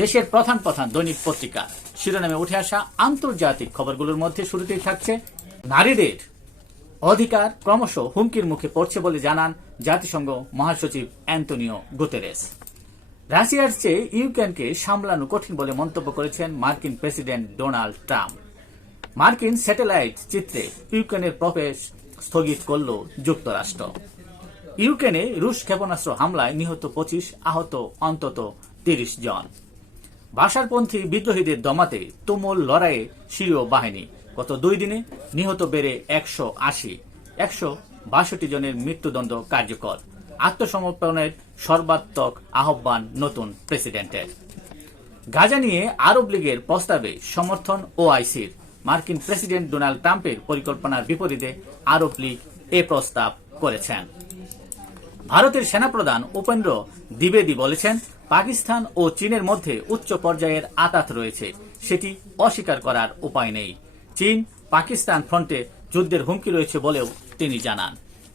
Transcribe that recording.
দেশের প্রধান প্রধান দৈনিক পত্রিকা। শিরোনামে উঠে আসা আন্তর্জাতিক খবরগুলোর মধ্যে শুরুতেই থাকছে, নারীদের অধিকার ক্রমশ হুমকির মুখে পড়ছে বলে জানান জাতিসংঘ মহাসচিব অ্যান্টনিও গুতেরেস। রাশিয়ার চেয়ে ইউক্রেনকে সামলানো কঠিন বলে মন্তব্য করেছেন মার্কিন প্রেসিডেন্ট ডোনাল্ড ট্রাম্প। মার্কিন স্যাটেলাইট চিত্রে ইউক্রেনের প্রবেশ স্থগিত করল যুক্তরাষ্ট্র। ইউক্রেনে রুশ ক্ষেপণাস্ত্র হামলায় নিহত পঁচিশ আহত, অন্তত তিরিশ জন। বাসারপন্থী বিদ্রোহীদের দমাতে তুমুল লড়াইয়ে সিরীয় বাহিনী। গত দুই দিনে নিহত বেড়ে একশো আশি, একশো বাষট্টি জনের মৃত্যুদণ্ড কার্যকর। আত্মসমর্পণের সর্বাত্মক আহ্বান নতুন প্রেসিডেন্টের। গাজা নিয়ে আরব লীগের প্রস্তাবে সমর্থন ওআইসির। মার্কিন প্রেসিডেন্ট ডোনাল্ড ট্রাম্পের পরিকল্পনার বিপরীতে আরব লীগ এ প্রস্তাব করেছেন। ভারতের সেনাপ্রধান উপেন্দ্র দ্বিবেদী বলেছেন পাকিস্তান ও চীনের মধ্যে উচ্চ পর্যায়ের আতাত রয়েছে। সেটি অস্বীকার করার উপায় নেই। চীন পাকিস্তান ফ্রন্টে যুদ্ধের হুমকি রয়েছে বলেও তিনি জানান।